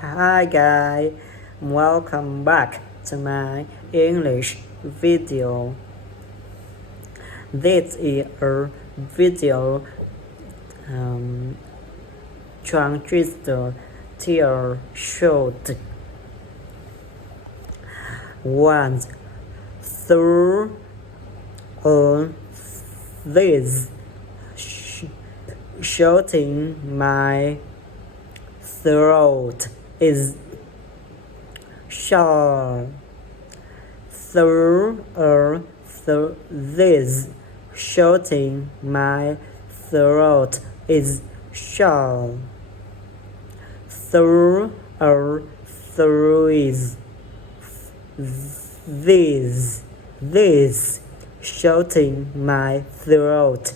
Hi guys, welcome back to my English video. This is a video transistor THR showed once through on this shouting my throat is sore. Through this shouting my throat is sore. Through this shouting my throat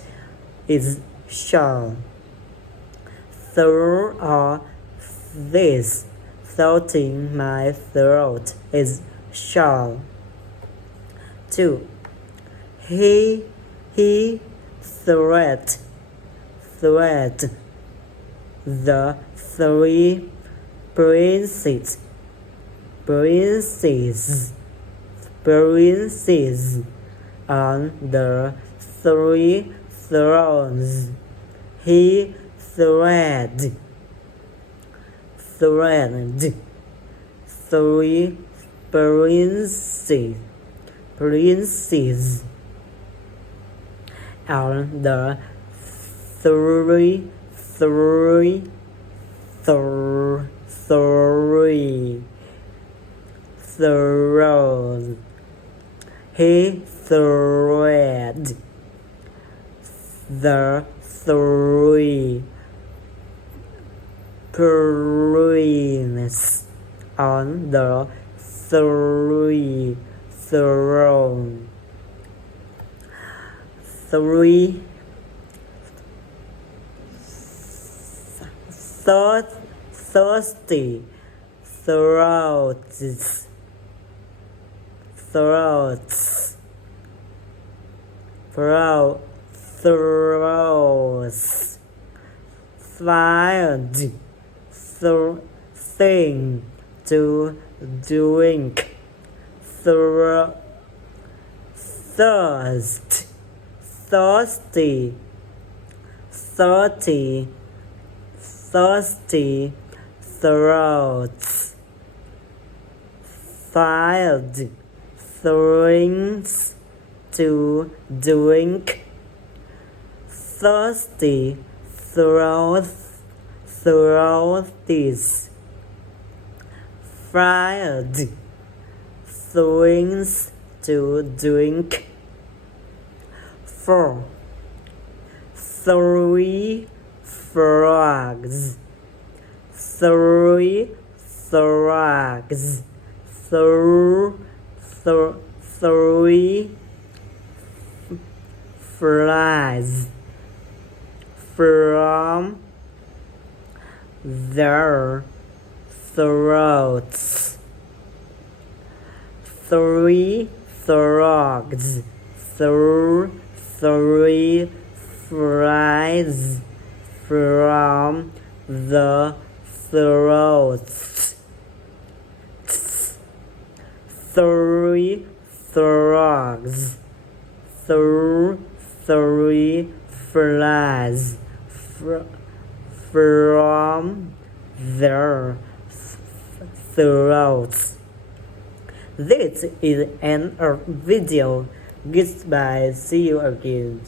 is sore. Through this shouting my throat is sore. 2. He threat the three princes on the three thrones. He threatened three princes on the three thrones. He threatened the three princes on the three thrones. 3. Thirsty throats find thing to drink. Thirsty throats find things to drink. Thirsty throats find things to drink. 4. 3 frogs three flies from their throats. 3 frogs threw 3 flies from the throats. 3 frogs threw 3 flies from their throats. This is an video. Goodbye. See you again.